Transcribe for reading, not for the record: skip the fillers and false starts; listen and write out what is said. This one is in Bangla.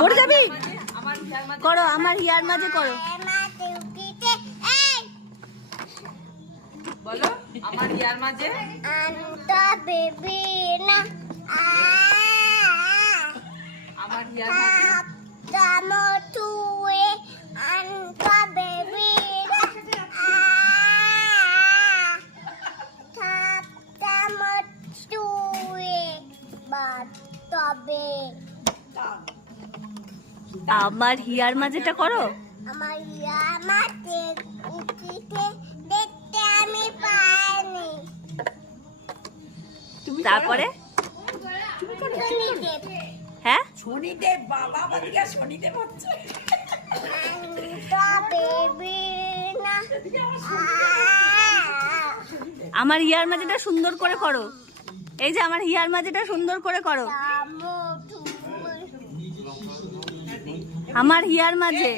পড়ে যাবি করো আমার হিয়ার মাঝে করো বলো আমার হিয়ার মাঝে বেবি না আমার হিয়ার মাঝে Tamotuwe anta baby tamotuwe batobe আমার হিয়ার মাঝেটা করো আমার ইয়ামাতে উঠিতে দেখতে আমি পাইনি তারপরে শনিদেব হ্যাঁ শনিদেব বাবা বাদিকা শনিদেব হচ্ছে anta baby না আমার হিয়ার মাঝেটা সুন্দর করে করো এই যে আমার হিয়ার মাঝেটা সুন্দর করে করো tamotuwe আমার হিয়ার মাঝে